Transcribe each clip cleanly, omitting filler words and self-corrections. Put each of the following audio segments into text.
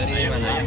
Dari mana?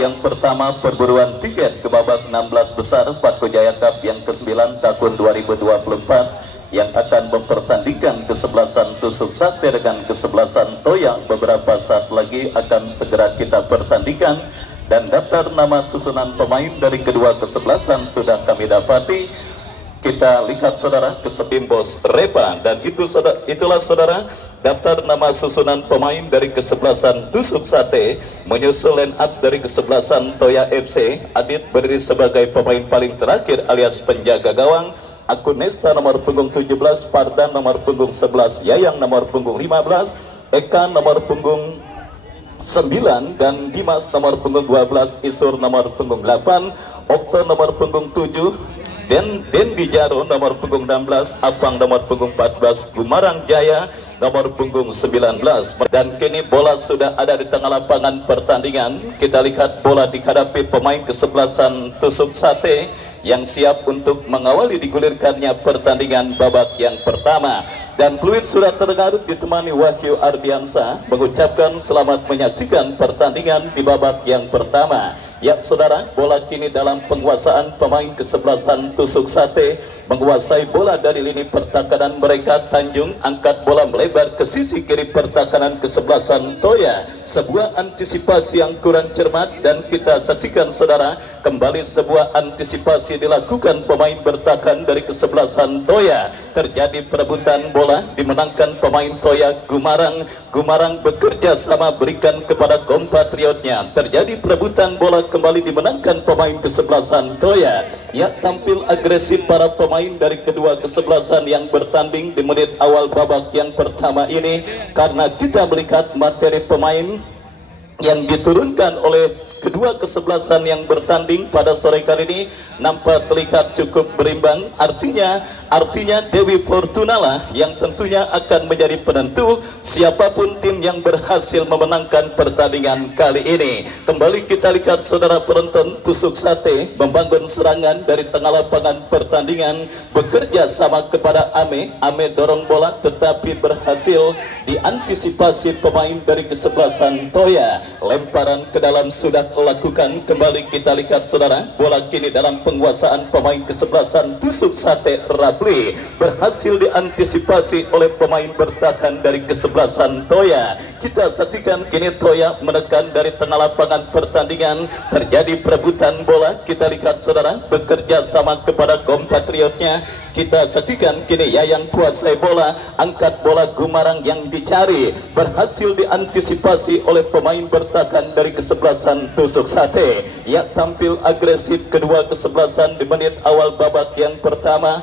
Yang pertama perburuan tiket ke babak 16 besar Patko Jaya Cup yang ke-9 tahun 2024 yang akan mempertandingkan kesebelasan Tusuk Sate dengan kesebelasan Toya beberapa saat lagi akan segera kita pertandingkan, dan daftar nama susunan pemain dari kedua kesebelasan sudah kami dapati. Kita lihat saudara, Kesebimbos Repa, dan itulah saudara daftar nama susunan pemain dari kesebelasan Tusuk Sate, menyusul line up dari kesebelasan Toya FC. Adit berdiri sebagai pemain paling terakhir alias penjaga gawang, Akun Nesta nomor punggung 17, Pardan nomor punggung 11, Yayang nomor punggung 15, Eka nomor punggung 9, dan Dimas nomor punggung 12, Isur nomor punggung 8, Okto nomor punggung 7, dan Dendi Jaro nomor punggung 16, Apang nomor punggung 14, Gumarang Jaya nomor punggung 19. Dan kini bola sudah ada di tengah lapangan pertandingan. Kita lihat bola dihadapi pemain kesebelasan Tusuk Sate yang siap untuk mengawali digulirkannya pertandingan babak yang pertama. Dan peluit sudah terdengar ditemani Wahyu Ardiansa mengucapkan selamat menyaksikan pertandingan di babak yang pertama. Ya saudara, bola kini dalam penguasaan pemain kesebelasan Tusuk Sate, menguasai bola dari lini pertahanan mereka. Tanjung angkat bola melebar ke sisi kiri pertahanan kesebelasan Toya. Sebuah antisipasi yang kurang cermat, dan kita saksikan saudara, kembali sebuah antisipasi dilakukan pemain bertahan dari kesebelasan Toya. Terjadi perebutan bola, dimenangkan pemain Toya Gumarang. Gumarang bekerja sama berikan kepada kompatriotnya. Terjadi perebutan bola, kembali dimenangkan pemain kesebelasan Toya. Ya, tampil agresif para pemain dari kedua kesebelasan yang bertanding di menit awal babak yang pertama ini, karena kita melihat materi pemain yang diturunkan oleh kedua kesebelasan yang bertanding pada sore kali ini nampak terlihat cukup berimbang. Artinya Dewi Fortuna lah yang tentunya akan menjadi penentu siapapun tim yang berhasil memenangkan pertandingan kali ini. Kembali kita lihat saudara penonton, Tusuk Sate membangun serangan dari tengah lapangan pertandingan, bekerja sama kepada Ame dorong bola tetapi berhasil diantisipasi pemain dari kesebelasan Toya. Lemparan ke dalam sudah lakukan. Kembali kita lihat saudara, bola kini dalam penguasaan pemain kesebelasan Tusuk Sate Rapli, berhasil diantisipasi oleh pemain bertahan dari kesebelasan Toya. Kita saksikan kini Toya menekan dari tengah lapangan pertandingan. Terjadi perebutan bola, kita lihat saudara, bekerja sama kepada kompatriotnya. Kita saksikan kini Yayang kuasai bola, angkat bola Gumarang yang dicari, berhasil diantisipasi oleh pemain bertahan dari kesebelasan Tusuk Sate. Ya, tampil agresif kedua kesebelasan di menit awal babak yang pertama.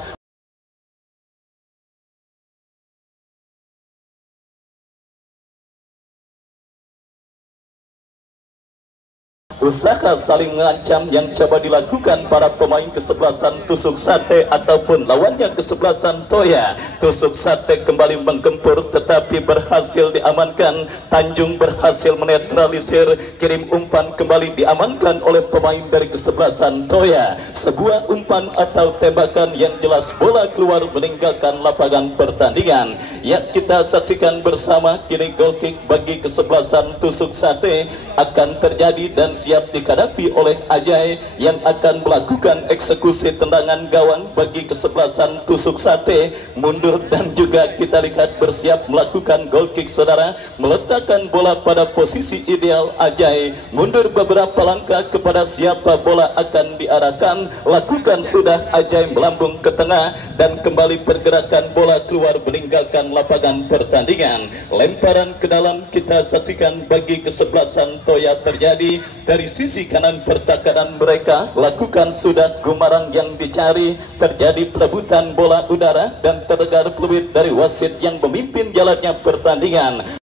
usaha saling mengancam yang coba dilakukan para pemain kesebelasan Tusuk Sate ataupun lawannya kesebelasan Toya. Tusuk Sate kembali menggempur tetapi berhasil diamankan. Tanjung berhasil menetralisir, kirim umpan kembali diamankan oleh pemain dari kesebelasan Toya. Sebuah umpan atau tembakan yang jelas bola keluar meninggalkan lapangan pertandingan. Ya, kita saksikan bersama kini goal kick bagi kesebelasan Tusuk Sate akan terjadi dan siap dihadapi oleh Ajay yang akan melakukan eksekusi tendangan gawang bagi kesebelasan Tusuk Sate. Mundur dan juga kita lihat bersiap melakukan goal kick saudara, meletakkan bola pada posisi ideal. Ajay mundur beberapa langkah kepada siapa bola akan diarahkan, lakukan sudah. Ajay melambung ke tengah dan kembali pergerakan bola keluar meninggalkan lapangan pertandingan. Lemparan ke dalam kita saksikan bagi kesebelasan Toya terjadi dari sisi kanan pertahanan mereka, lakukan sudah Gumarang yang dicari, terjadi perebutan bola udara dan terdengar peluit dari wasit yang memimpin jalannya pertandingan.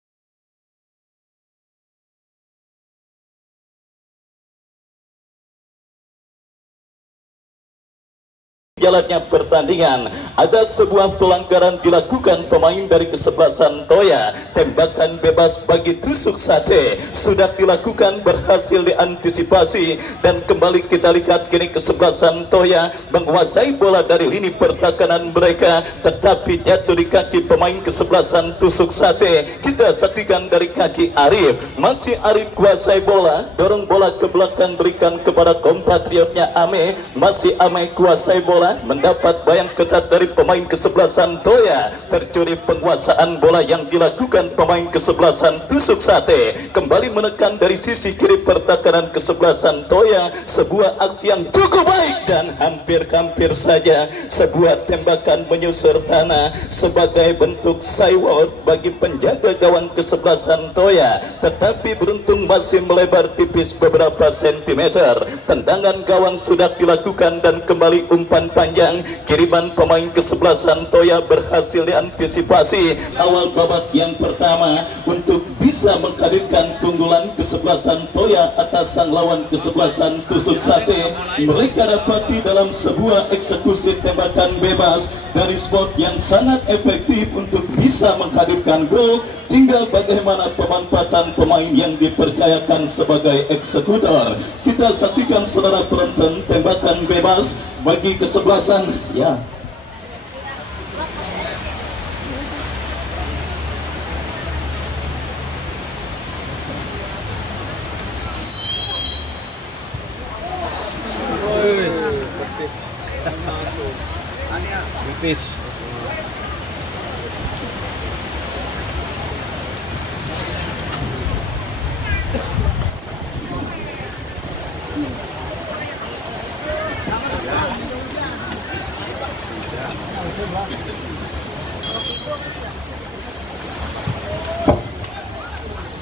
Jalannya pertandingan, ada sebuah pelanggaran dilakukan pemain dari kesebelasan Toya. Tembakan bebas bagi Tusuk Sate sudah dilakukan, berhasil diantisipasi dan kembali kita lihat kini kesebelasan Toya menguasai bola dari lini pertahanan mereka, tetapi jatuh di kaki pemain kesebelasan Tusuk Sate. Kita saksikan dari kaki Arif, masih Arif kuasai bola, dorong bola ke belakang, berikan kepada kompatriotnya Ame, masih Ame kuasai bola, mendapat bayang ketat dari pemain kesebelasan Toya. Tercuri penguasaan bola yang dilakukan pemain kesebelasan Tusuk Sate, kembali menekan dari sisi kiri pertahanan kesebelasan Toya. Sebuah aksi yang cukup baik dan hampir-hampir saja sebuah tembakan menyusur tanah sebagai bentuk sideward bagi penjaga gawang kesebelasan Toya, tetapi beruntung masih melebar tipis beberapa sentimeter. Tendangan gawang sudah dilakukan dan kembali umpan panjang, kiriman pemain kesebelasan Toya berhasil diantisipasi awal babak yang pertama untuk bisa menghadirkan keunggulan kesebelasan Toya atas sang lawan kesebelasan Tusuk Sate. Mereka dapati dalam sebuah eksekusi tembakan bebas dari spot yang sangat efektif untuk bisa menghadirkan gol. Tinggal bagaimana pemanfaatan pemain yang dipercayakan sebagai eksekutor. Kita saksikan saudara penonton, tembakan bebas bagi kesebelasan ya. Tipis.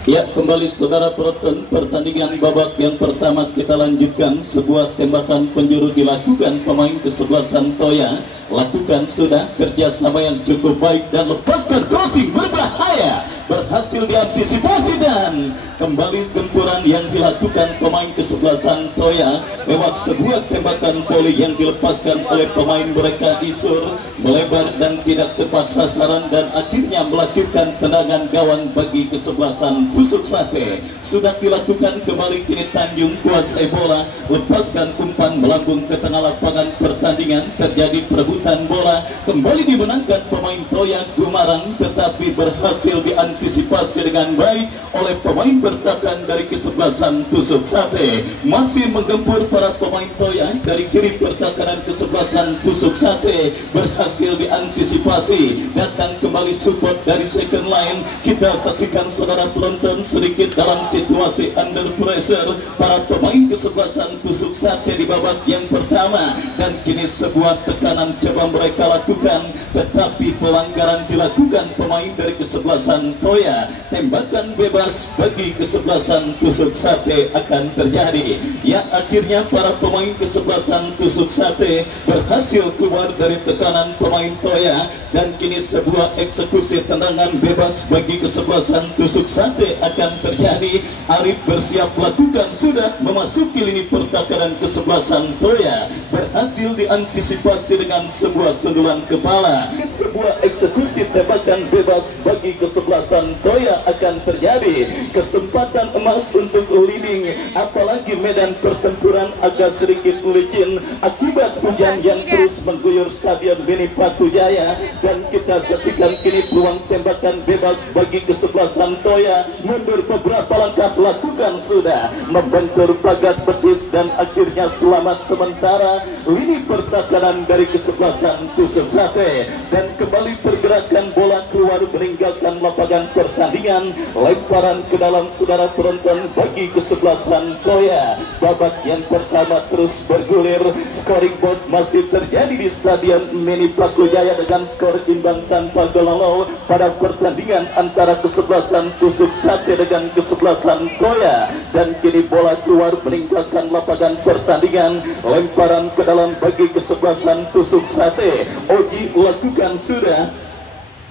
Ya, kembali saudara penonton, pertandingan babak yang pertama kita lanjutkan. Sebuah tembakan penjuru dilakukan pemain kesebelasan Toya, lakukan sudah kerjasama yang cukup baik dan lepaskan crossing berbahaya, berhasil diantisipasi dan kembali gempuran yang dilakukan pemain kesebelasan Toya lewat sebuah tembakan volley yang dilepaskan oleh pemain mereka Isur, melebar dan tidak tepat sasaran dan akhirnya melakukan tendangan gawang bagi kesebelasan Tusuk Sate. Sudah dilakukan kembali kini Tanjung kuasai bola, lepaskan umpan melambung ke tengah lapangan pertandingan, terjadi perebutan bola, kembali dimenangkan pemain Toya Gumarang, tetapi berhasil diantisipasi dengan baik oleh pemain bertahan dari kesebelasan Tusuk Sate. Masih menggempur para pemain Toya dari kiri pertahanan kesebelasan Tusuk Sate, berhasil diantisipasi, datang kembali support dari second line. Kita saksikan saudara penonton sedikit dalam situasi under pressure para pemain kesebelasan Tusuk Sate di babak yang pertama, dan kini sebuah tekanan coba mereka lakukan, tetapi pelanggaran dilakukan pemain dari kesebelasan Toya. Tembakan bebas bagi kesebelasan Tusuk tusuk sate akan terjadi. Ya, akhirnya para pemain kesebelasan tusuk sate berhasil keluar dari tekanan pemain Toya, dan kini sebuah eksekusi tendangan bebas bagi kesebelasan tusuk sate akan terjadi. Arif bersiap lakukan, sudah memasuki lini pertahanan kesebelasan Toya, berhasil diantisipasi dengan sebuah sundulan kepala. Sebuah eksekusi tembakan bebas bagi kesebelasan Toya akan terjadi. Kesempatan emas untuk leading, apalagi medan pertempuran agak sedikit licin akibat hujan yang terus mengguyur Stadion Beni Pakujaya, dan kita saksikan kini peluang tembakan bebas bagi kesebelasan Toya. Mundur beberapa langkah, lakukan sudah membentur pagar betis, dan akhirnya selamat sementara lini pertahanan dari kesebelasan tusuk sate. Dan kembali pergerakan bola keluar meninggalkan lapangan pertandingan, lemparan ke dalam saudara penonton bagi kesebelasan Toya. Babak yang pertama terus bergulir, scoring board masih terjadi di Stadion Beni Pakujaya dengan skor imbang tanpa gol pada pertandingan antara kesebelasan tusuk sate dengan kesebelasan Toya. Dan kini bola keluar meninggalkan lapangan pertandingan, lemparan ke dalam bagi kesebelasan tusuk sate. Oji lakukan sudah,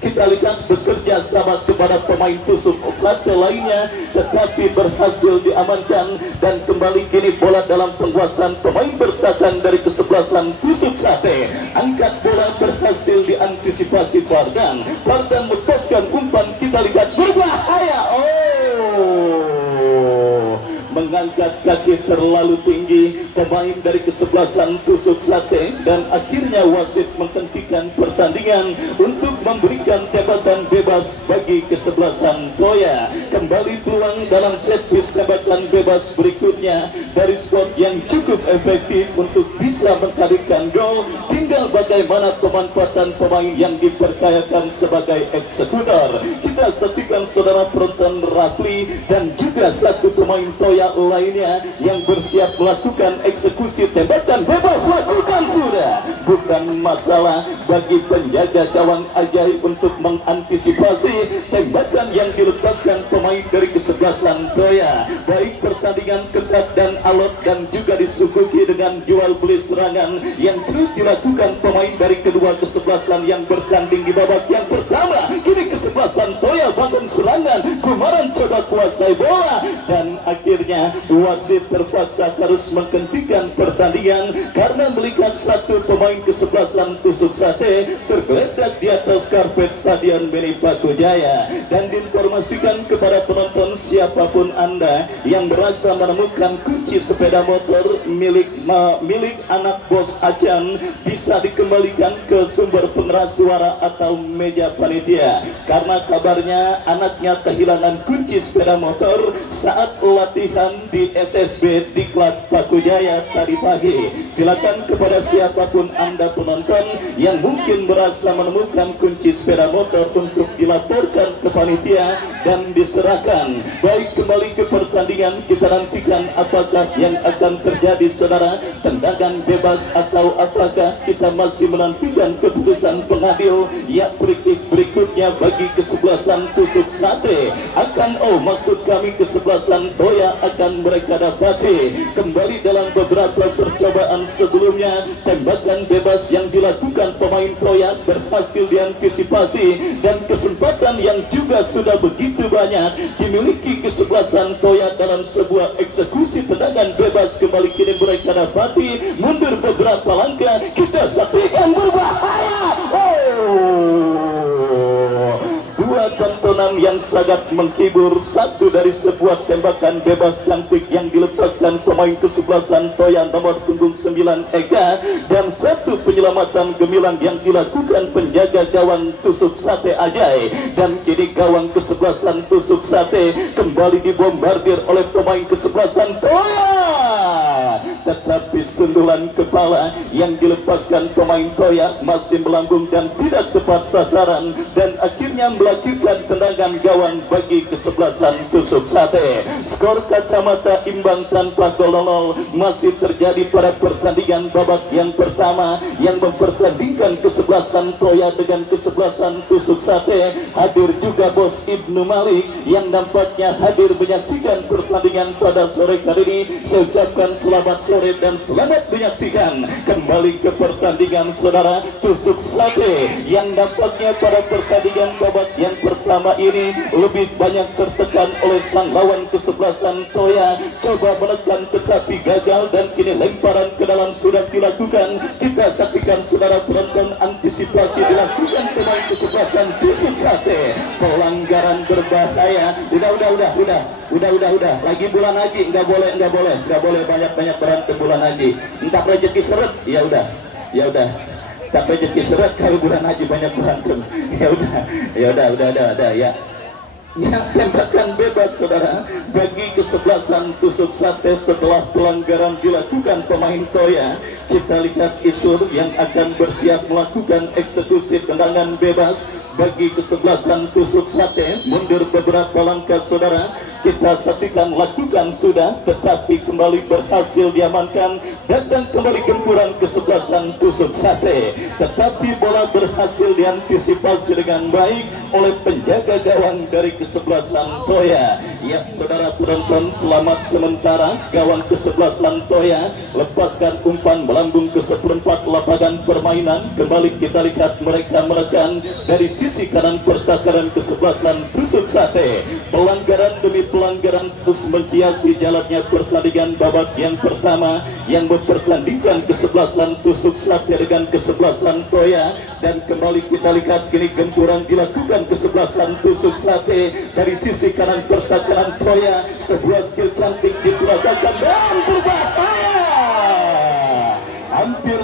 kita lihat bekerja sama kepada pemain tusuk sate lainnya, tetapi berhasil diamankan, dan kembali kini bola dalam penguasaan pemain bertahan dari kesebelasan tusuk sate. Angkat bola berhasil diantisipasi Fardan. Fardan melepaskan umpan, kita lihat berbahaya. Mengangkat kaki terlalu tinggi pemain dari kesebelasan tusuk sate, dan akhirnya wasit menghentikan pertandingan untuk memberikan tembakan bebas bagi kesebelasan Toya. Kembali peluang dalam set piece tembakan bebas berikutnya dari spot yang cukup efektif untuk bisa menghadirkan gol. Tinggal bagaimana pemanfaatan pemain yang dipercayakan sebagai eksekutor. Kita saksikan saudara penonton Rafli dan juga satu pemain Toya lainnya yang bersiap melakukan eksekusi tembakan bebas. Lakukan sudah, bukan masalah bagi penjaga gawang ajaib untuk mengantisipasi tembakan yang dilepaskan pemain dari kesebelasan Toya. Baik pertandingan ketat dan alot, dan juga disuguhi dengan jual beli serangan yang terus dilakukan pemain dari kedua kesebelasan yang bertanding di babak yang pertama. Kini kesebelasan Toya bangun serangan, Kumaran coba kuasai bola, dan akhirnya wasit terpaksa harus menghentikan pertandingan karena melihat satu pemain kesebelasan tusuk sate tergeletak di atas karpet Stadion Beni Pakujaya. Dan diinformasikan kepada penonton, siapapun Anda yang berasa menemukan kunci sepeda motor milik anak bos Acan, bisa dikembalikan ke sumber pengeras suara atau meja panitia, karena kabarnya anaknya kehilangan kunci sepeda motor saat latihan di SSB Diklat Pakujaya tadi pagi. Silakan kepada siapapun Anda penonton yang mungkin merasa menemukan kunci sepeda motor untuk dilaporkan ke panitia dan diserahkan. Baik, kembali ke pertandingan, kita nantikan apakah yang akan terjadi saudara, tendangan bebas atau apakah kita masih menantikan keputusan pengadil. Ya, free-kick berikutnya bagi kesebelasan tusuk sate akan maksud kami kesebelasan Toya akan mereka dapati. Kembali dalam beberapa percobaan sebelumnya, tembakan bebas yang dilakukan pemain Toya berhasil diantisipasi, dan kesempatan yang juga sudah begitu banyak dimiliki kesebelasan Toya dalam sebuah eksekusi tendangan bebas. Kembali kini mereka dapati, mundur beberapa langkah, kita saksikan berbahaya. Dua tontonan yang sangat menghibur, satu dari sebuah tembakan bebas cantik yang dilepaskan pemain kesebelasan Toya nomor punggung 9 Eka, dan satu penyelamatan gemilang yang dilakukan penjaga gawang tusuk sate Ajay. Dan kini gawang kesebelasan tusuk sate kembali dibombardir oleh pemain kesebelasan Toya, tetapi sundulan kepala yang dilepaskan pemain Toya masih melambung dan tidak tepat sasaran, dan akhirnya melakukan tendangan gawang bagi kesebelasan tusuk sate. skor kacamata imbang tanpa gol 0. Masih terjadi pada pertandingan babak yang pertama yang mempertandingkan kesebelasan Toya dengan kesebelasan Tusuk Sate. Hadir juga Bos Ibnu Malik yang nampaknya hadir menyaksikan pertandingan pada sore kali ini. Saya ucapkan selamat sore dan selamat menyaksikan kembali ke pertandingan saudara. Tusuk Sate yang nampaknya pada pertandingan babak yang pertama ini lebih banyak tertekan oleh sang lawan kesebelasan Toya, coba menekan tetapi gagal dan kini lemparan ke dalam sudah dilakukan. Kita saksikan saudara penonton, antisipasi dilakukan pemain kesebelasan Tusuk Sate. Pelanggaran berbahaya. Udah. Lagi bulan haji, nggak boleh banyak berantem bulan haji. Entah rezeki seret, ya udah. Tak rezeki seret kalau bulan haji banyak berantem. Ya. Ya, tembakan bebas saudara bagi kesebelasan Tusuk Sate setelah pelanggaran dilakukan pemain Toya. Kita lihat Isur yang akan bersiap melakukan eksekusi tendangan bebas bagi kesebelasan Tusuk Sate. Mundur beberapa langkah saudara, kita saksikan lakukan sudah, tetapi kembali berhasil diamankan. Datang kembali gempuran kesebelasan Tusuk Sate, tetapi bola berhasil diantisipasi dengan baik oleh penjaga gawang dari kesebelasan Toya. Ya saudara penonton, selamat sementara gawang kesebelasan Toya lepaskan umpan melambung ke seperempat lapangan permainan. Kembali kita lihat mereka menekan dari sisi kanan pertahanan kesebelasan Tusuk Sate. Pelanggaran demi pelanggaran terus menghiasi jalannya pertandingan babak yang pertama yang mempertandingkan kesebelasan Tusuk Sate dengan kesebelasan Toya. Dan kembali kita lihat kini gempuran dilakukan kesebelasan Tusuk Sate dari sisi kanan pertahanan Toya. Sebuah skill cantik diperagakan dan berbahaya.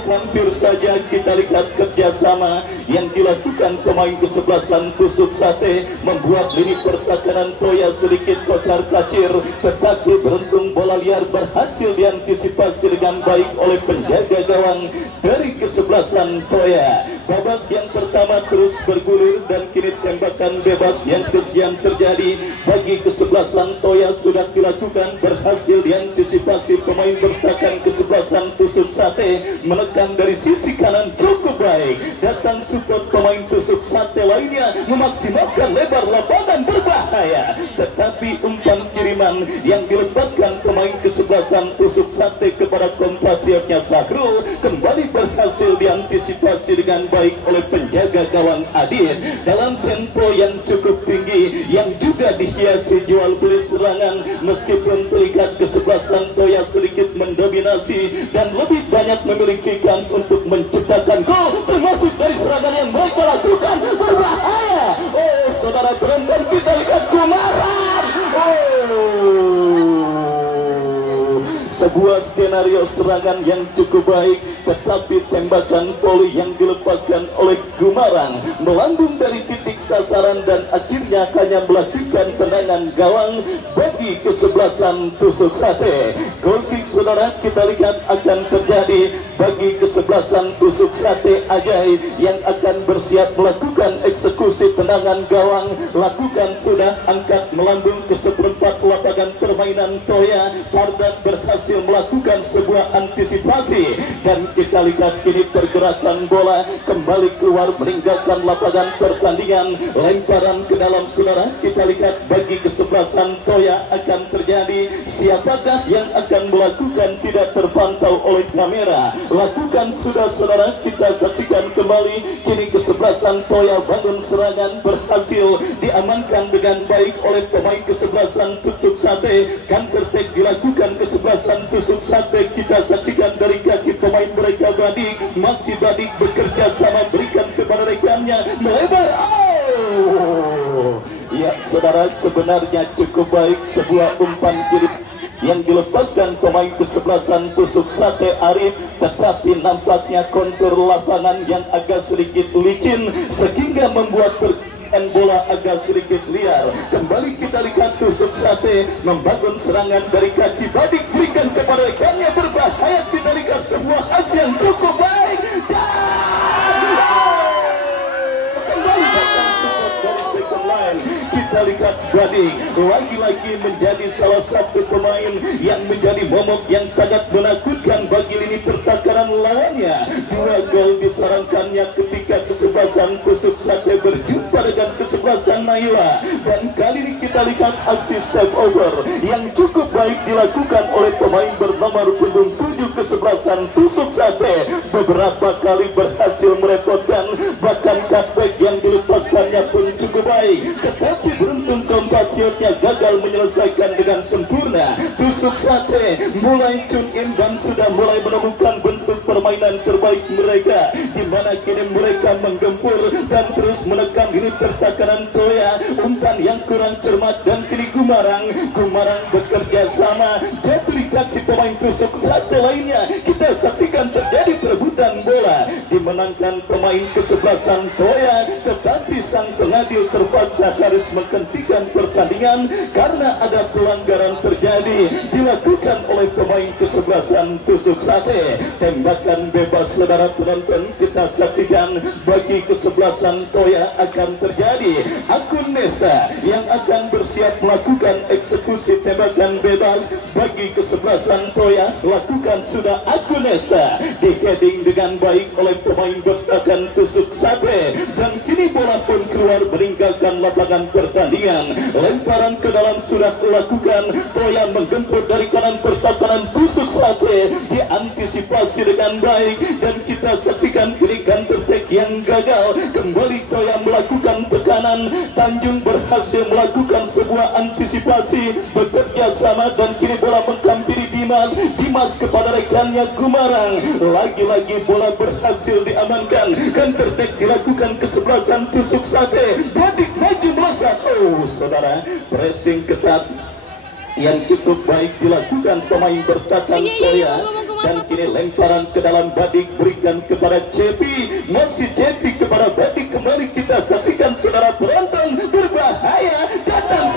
Hampir saja kita lihat kerjasama yang dilakukan pemain kesebelasan Tusuk Sate membuat lini pertahanan Toya sedikit kocar kacir, tetapi beruntung bola liar berhasil diantisipasi dengan baik oleh penjaga gawang dari kesebelasan Toya. Babak yang pertama terus bergulir dan kini tembakan bebas yang kesian terjadi bagi kesebelasan Toya sudah dilakukan, berhasil diantisipasi pemain bertahan kesebelasan Tusuk Sate, menekan dari sisi kanan cukup baik. Datang support pemain Tusuk Sate lainnya memaksimalkan lebar lapangan berbahaya, tetapi umpan kiriman yang dilepaskan pemain kesebelasan Tusuk Sate kepada kompatriotnya Sahrul kembali berhasil diantisipasi dengan baik oleh penjaga gawang Adit dalam tempo yang cukup tinggi yang juga dihiasi jual beli serangan. Meskipun terlihat kesebelasan Toya sedikit mendominasi dan lebih banyak memiliki kans untuk menciptakan gol, termasuk dari serangan yang mereka lakukan berbahaya. Oh saudara penonton, kita lihat Gumaran. Sebuah skenario serangan yang cukup baik, tetapi tembakan voli yang dilepaskan oleh Gumarang melambung dari titik sasaran dan akhirnya hanya melakukan tendangan gawang bagi kesebelasan Tusuk Sate. Goal kick saudara kita lihat akan terjadi bagi kesebelasan Tusuk Sate Ajaib yang akan bersiap melakukan eksekusi tendangan gawang. Lakukan sudah, angkat melambung ke seperempat lapangan permainan Toya. Pardan berhasil melakukan sebuah antisipasi dan kita lihat kini pergerakan bola kembali keluar meninggalkan lapangan pertandingan. Lemparan ke dalam saudara kita lihat bagi kesebelasan Toya akan terjadi. Siapakah yang akan melakukan tidak terpantau oleh kamera. Lakukan sudah saudara, kita saksikan kembali kini kesebelasan Toya bangun serangan berhasil diamankan dengan baik oleh pemain kesebelasan Tusuk Sate. Counter attack dilakukan kesebelasan Tusuk Sate. Kita saksikan dari kaki pemain mereka Badik, masih Badik bekerja sama berikan kepada rekannya melebar. Ya saudara, sebenarnya cukup baik sebuah umpan kiri yang dilepaskan pemain kesebelasan Tusuk Sate Arif, tetapi nampaknya kontur lapangan yang agak sedikit licin sehingga membuat bola agak sedikit liar. Kembali kita lihat Tusuk Sate membangun serangan dari kaki Badik, berikan kepada rekannya berbahaya. Kita lihat sebuah aksi yang cukup baik dan kembali datang support dari second line kita lihat Badik lagi-lagi menjadi salah satu pemain yang menjadi momok yang sangat menakutkan bagi lini pertahanan lawannya. 2 gol disarankannya ketika kesebelasan Tusuk Sate berjumpa dengan kesebelasan Naila, dan kali ini kita lihat aksi step over yang cukup baik dilakukan oleh pemain bernomor punggung 7 kesebelasan Tusuk Sate. Beberapa kali berhasil merepotkan, bahkan cutback yang dilepaskannya pun cukup baik, tetapi beruntung kompatriotnya gagal menyelesaikan dengan sempurna. Tusuk Sate mulai tune in dan sudah mulai menemukan bentuk permainan terbaik mereka, di mana kini mereka menggempur dan terus menekan ini pertahanan Toya. Umpan yang kurang cermat dan kini Gumarang bekerja sama. Jadi kaki pemain Tusuk Sate lainnya kita saksikan terjadi perebutan bola, dimenangkan pemain kesebelasan Toya, tetapi sang pengadil terpaksa harus menghentikan pertandingan karena ada pelanggaran terjadi dilakukan oleh pemain kesebelasan Tusuk Sate. Tembakan bebas saudara penonton kita saksikan bagi kesebelasan Toya akan terjadi. Akun Nesta yang akan bersiap melakukan eksekusi tembakan bebas bagi kesebelasan Toya. Lakukan sudah Akun Nesta, di heading dengan baik oleh pemain bertahan Tusuk Sate, dan kini bola pun keluar meninggalkan lapangan pertandingan. Lemparan ke dalam sudah dilakukan. Toya menggempur dari kanan pertahanan Tusuk Sate, diantisipasi dengan baik, dan kita saksikan kini counter attack yang gagal. Kembali Toya melakukan tekanan. Tanjung berhasil melakukan sebuah antisipasi, bekerja sama, dan kini bola menghampiri Dimas kepada rekannya Gumarang. Lagi-lagi bola berhasil diamankan. Counter attack dilakukan kesebelasan Tusuk Sate. Badik maju melesat. Oh saudara, pressing ketat yang cukup baik dilakukan pemain bertahan Toya, dan kini lemparan ke dalam Badik berikan kepada Cepi, masih Cepi kepada Badik. Kembali kita saksikan saudara penonton, berbahaya datang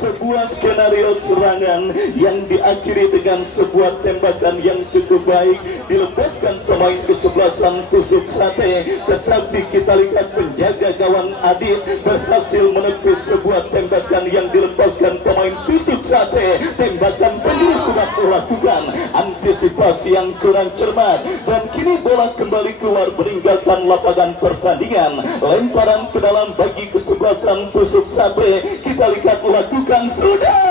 sebuah skenario serangan yang diakhiri dengan sebuah tembakan yang cukup baik dilepaskan pemain kesebelasan Tusuk Sate, tetapi kita lihat penjaga gawang Adit berhasil menembus sebuah tembakan yang dilepaskan pemain Tusuk Sate. Tembakan penjuru sudah melakukan antisipasi yang kurang cermat, dan kini bola kembali keluar meninggalkan lapangan pertandingan. Lemparan ke dalam bagi kesebelasan Tusuk Sate, kita lihat lakukan sudah.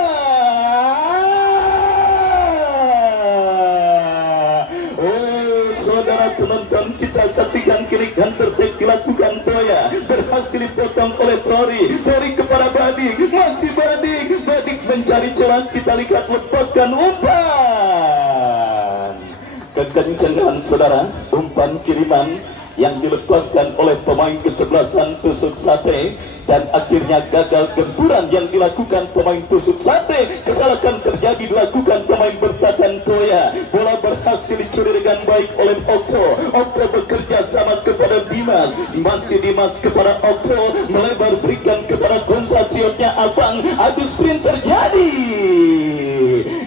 Oh saudara penonton, kita saksikan kiri counter attack dilakukan Toya, berhasil dipotong oleh Tori kepada Badik, masih Badik mencari celah. Kita lihat lepaskan umpan kekencangan saudara, umpan kiriman yang dilepaskan oleh pemain kesebelasan Tusuk Sate, dan akhirnya gagal gempuran yang dilakukan pemain Tusuk Sate. Kesalahan terjadi dilakukan pemain bertahan Toya. Bola berhasil dicuri dengan baik oleh Okto bekerja sama kepada Dimas, masih Dimas kepada Okto, melebar berikan kepada kompatriotnya Abang. Adu sprint terjadi,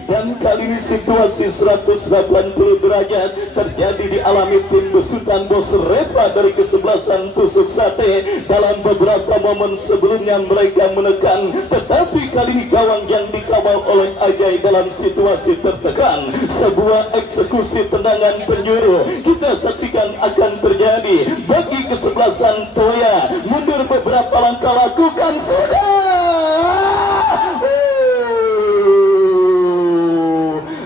dan kali ini situasi 180 derajat terjadi dialami tim besutan Bos Reva dari kesebelasan Tusuk Sate. Dalam beberapa momen sebelumnya mereka menekan, tetapi kali ini gawang yang dikawal oleh Ajay dalam situasi tertekan. Sebuah eksekusi tendangan penjuru kita saksikan akan terjadi bagi kesebelasan Toya. Mundur beberapa langkah, lakukan sudah.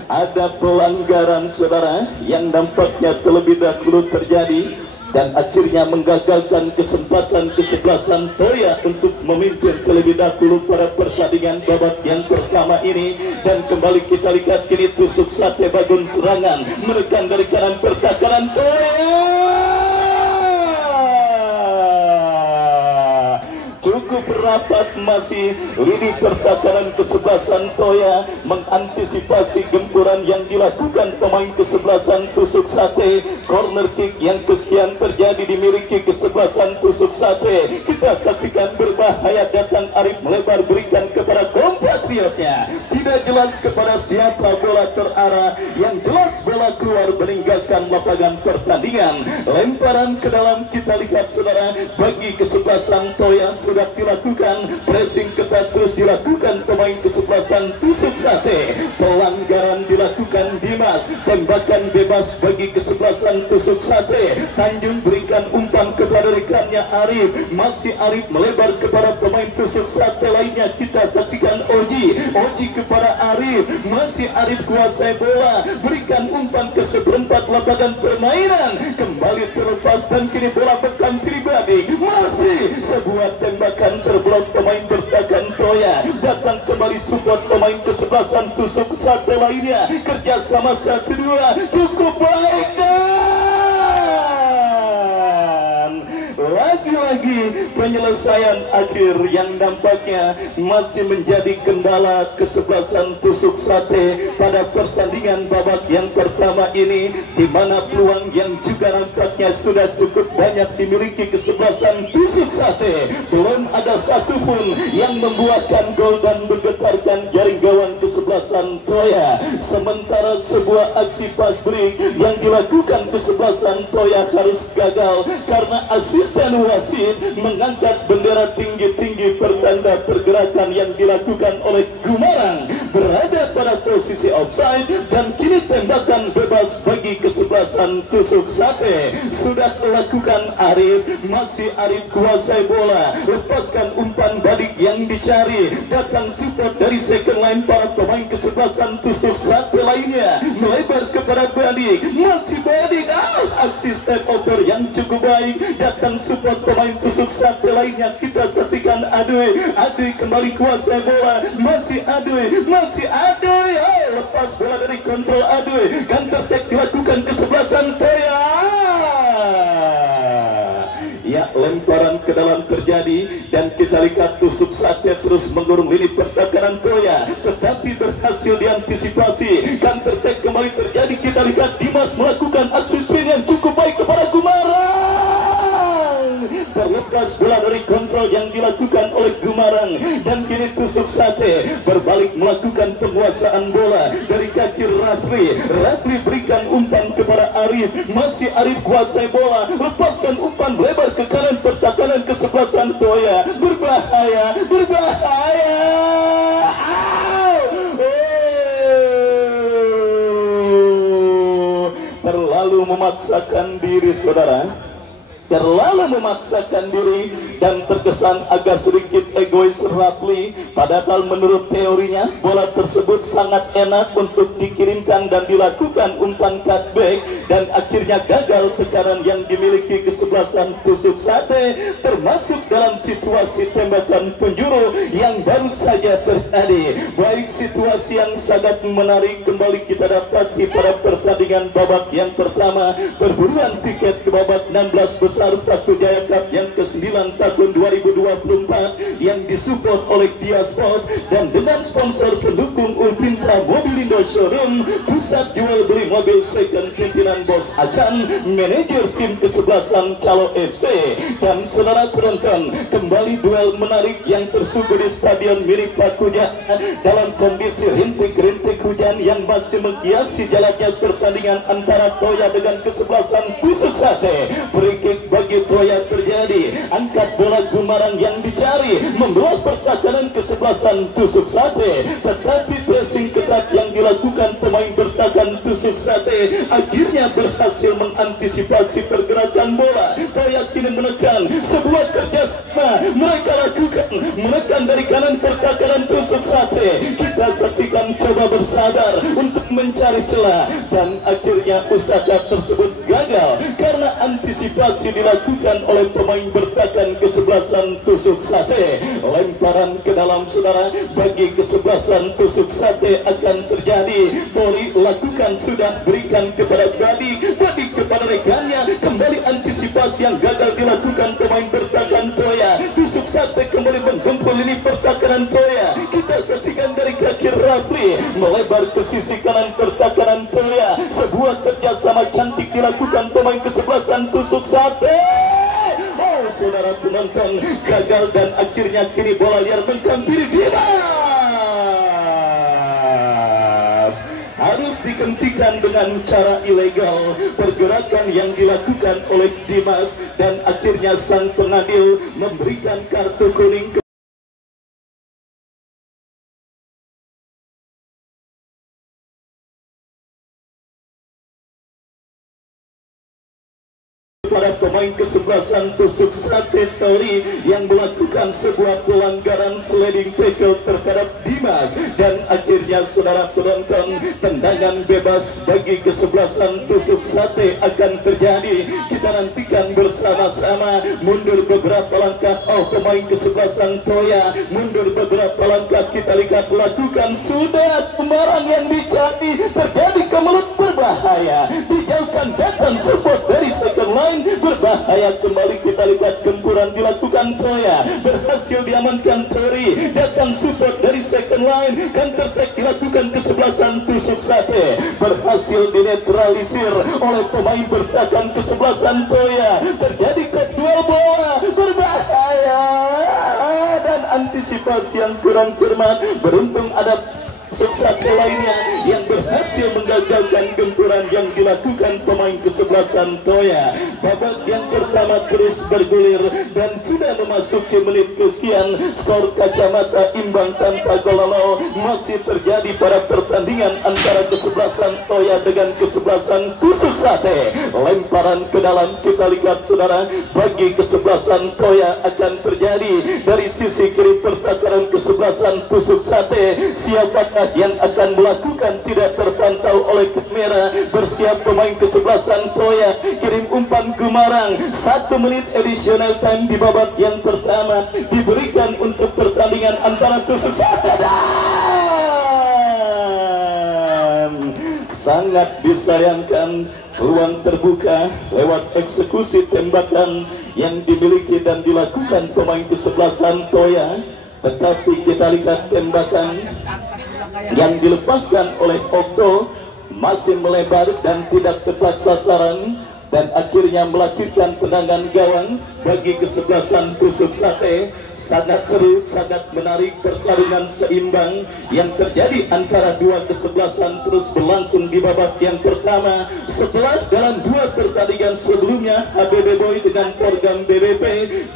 Ada pelanggaran saudara yang nampaknya terlebih dahulu terjadi, dan akhirnya menggagalkan kesempatan kesebelasan Toya untuk memimpin terlebih dahulu pada pertandingan babak yang pertama ini. Dan kembali kita lihat kini Tusuk Sate bangun serangan, menekan dari kanan pertahanan Toya. Cukup rapat masih lini pertahanan kesebelasan Toya mengantisipasi gempuran yang dilakukan pemain kesebelasan Tusuk Sate. Corner kick yang kesekian terjadi dimiliki kesebelasan Tusuk Sate. Kita saksikan berbahaya datang Arif melebar berikan kepada Kompak Patriotnya. Tidak jelas kepada siapa bola terarah, yang jelas bola keluar meninggalkan lapangan pertandingan. Lemparan ke dalam, kita lihat saudara, bagi kesebelasan Toya sudah dilakukan, pressing ketat terus dilakukan pemain kesebelasan Tusuk Sate. Pelanggaran dilakukan Dimas, tembakan bebas bagi kesebelasan Tusuk Sate. Tanjung berikan umpan kepada rekannya Arif, masih Arif melebar kepada pemain Tusuk Sate lainnya. Kita saksikan Oji kepada Arif, masih Arif kuasai bola, berikan umpan ke seperempat lapangan permainan, kembali terlepas dan kini bola bekam pribadi, masih sebuah tembakan terblok pemain bertahan Toya. Datang kembali support pemain kesebelasan Tusuk Sate lainnya, kerjasama 1-2 cukup baik. Lagi-lagi penyelesaian akhir yang nampaknya masih menjadi kendala kesebelasan Tusuk Sate pada pertandingan babak yang pertama ini, di mana peluang yang juga nampaknya sudah cukup banyak dimiliki kesebelasan Tusuk Sate. Belum ada satupun yang membuahkan gol dan menggetarkan jaring gawang kesebelasan Toya. Sementara sebuah aksi pass break yang dilakukan kesebelasan Toya harus gagal karena asisten wasit mengangkat bendera tinggi-tinggi pertanda pergerakan yang dilakukan oleh Gumarang berada pada posisi offside, dan kini tembakan bebas bagi kesebelasan Tusuk Sate. Sudah dilakukan Arif, masih Arif kuasai bola, lepaskan umpan balik yang dicari, datang support dari second line para pemain kesebelasan Tusuk Sate lainnya, melebar kepada Badik, masih Badik, aksi step over yang cukup baik, datang support pemain Tusuk Sate lainnya. Kita saksikan Aduy kembali kuasai bola, masih Aduy, lepas bola dari kontrol Aduy, counter attack dilakukan kesebelasan Toya. Ya, lemparan ke dalam terjadi dan kita lihat Tusuk Sate terus mengurung lini pertahanan Toya, tetapi berhasil diantisipasi. Counter attack kembali terjadi, kita lihat Dimas melakukan aksi sprint yang cukup baik kepada Gumarang. Terlepas bola dari kontrol yang dilakukan oleh Gumarang, dan kini Tusuk Sate berbalik melakukan penguasaan bola dari kaki Rafli berikan umpan kepada Arif, masih Arif kuasai bola, lepaskan umpan lebar ke kanan pertahanan kesebelasan Toya. Berbahaya. Terlalu memaksakan diri saudara, dan terkesan agak sedikit egois Rafli, padahal menurut teorinya bola tersebut sangat enak untuk dikirimkan dan dilakukan umpan cutback, dan akhirnya gagal tekanan yang dimiliki kesebelasan Tusuk Sate, termasuk dalam situasi tembakan penjuru yang baru saja terjadi. Baik, situasi yang sangat menarik kembali kita dapati pada pertandingan babak yang pertama, perburuan tiket ke babak 16 besar Pakku Jaya Cup yang ke-9 tahun 2024 yang disupport oleh Dia Sport dan dengan sponsor pendukung Ulfintra Mobilindo Showroom, pusat jual beli mobil second pimpinan Bos Acan, manajer tim kesebelasan Calo FC. Dan saudara penonton, kembali duel menarik yang tersuguh di Stadion Mini Pakku Jaya dalam kondisi rintik-rintik hujan yang masih menghiasi jalannya pertandingan antara Toya dengan kesebelasan Tusuk Sate. Free-kick bagi Toya terjadi, angkat bola Gumarang yang dicari, membuat pertahanan kesebelasan Tusuk Sate, tetapi pressing ketat yang dilakukan pemain bertahan Tusuk Sate akhirnya berhasil mengantisipasi pergerakan bola. Toya kini menekan, sebuah kerjasama mereka lakukan, menekan dari kanan pertahanan Tusuk Sate. Kita saksikan coba bersabar untuk mencari celah, dan akhirnya usaha tersebut gagal karena antisipasi dilakukan oleh pemain bertahan kesebelasan Tusuk Sate. Lemparan ke dalam saudara bagi kesebelasan Tusuk Sate akan terjadi. Tori lakukan, sudah berikan kepada Badi kepada rekannya, kembali antisipasi yang gagal dilakukan pemain bertahan Toya. Tusuk Sate kembali menggempur lini pertahanan Toya. Kita saksikan dari kaki Rafli melebar ke sisi kanan pertahanan Toya. Sebuah kerjasama cantik dilakukan pemain kesebelasan Tusuk Sate. Saudara penonton, gagal dan akhirnya kini bola liar menghampiri Dimas. harus dihentikan dengan cara ilegal. Pergerakan yang dilakukan oleh Dimas dan akhirnya sang pengadil memberikan kartu kuning para pemain kesebelasan tusuk sate Tori yang melakukan sebuah pelanggaran sliding tackle terhadap Dimas, dan akhirnya saudara penonton, tendangan bebas bagi kesebelasan tusuk sate akan terjadi. Kita nantikan bersama-sama. Mundur beberapa langkah pemain kesebelasan Toya, mundur beberapa langkah, kita lihat lakukan sudah kembarang yang dicari terjadi kemelut berbahaya, dijauhkan datang support dari second line berbahaya kembali. Kita lihat gempuran dilakukan Toya, berhasil diamankan Tori, datang support dari second line, counter attack dilakukan kesebelasan tusuk sate, berhasil dinetralisir oleh pemain bertahan kesebelasan Toya. Terjadi duel bola berbahaya dan antisipasi yang kurang cermat. Beruntung ada sukses lainnya yang berhasil menggagalkan gempuran yang dilakukan pemain kesebelasan Toya. Babak yang pertama terus bergulir dan sudah memasuki menit kesekian, skor kacamata imbang tanpa gol. Masih terjadi pada pertandingan antara kesebelasan Toya dengan kesebelasan tusuk sate. Lemparan ke dalam, kita lihat saudara, bagi kesebelasan Toya akan terjadi dari sisi kiri pertakaran kesebelasan tusuk sate. Siapakah yang akan melakukan tidak terpantau oleh kamera? Bersiap pemain kesebelasan Toya, kirim umpan Gumarang. 1 menit additional time di babak yang pertama diberikan untuk pertandingan antara tusuk sate dan sangat disayangkan peluang terbuka lewat eksekusi tembakan yang dimiliki dan dilakukan pemain kesebelasan Toya. Tetapi kita lihat tembakan yang dilepaskan oleh Okto masih melebar dan tidak tepat sasaran, dan akhirnya melakukan tendangan gawang bagi kesebelasan tusuk sate. Sangat seru, sangat menarik pertarungan seimbang yang terjadi antara dua kesebelasan terus berlangsung di babak yang pertama. Setelah dalam 2 pertandingan sebelumnya HBB Boy dengan program BBP,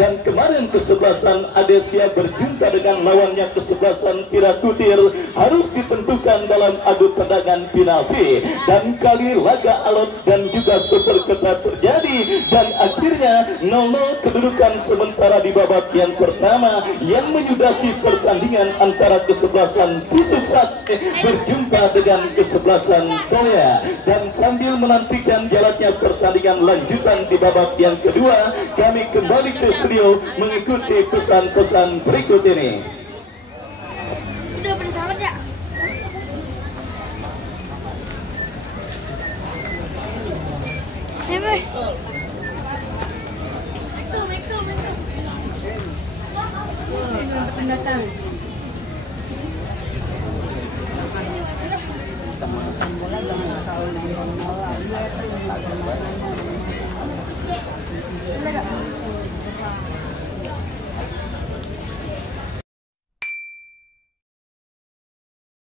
dan kemarin kesebelasan Adesia berjumpa dengan lawannya kesebelasan Tirakutir, harus ditentukan dalam adu tendangan penalti, dan kali laga alot dan juga super ketat terjadi, dan akhirnya 0-0 kedudukan sementara di babak yang pertama yang menyudahi pertandingan antara kesebelasan tusuk sate berjumpa dengan kesebelasan Toya. Dan sambil menantikan jalannya pertandingan lanjutan di babak yang kedua, kami kembali ke studio mengikuti pesan-pesan berikut ini. Udah bersama ya. Datang. Kita mau bola jangan asal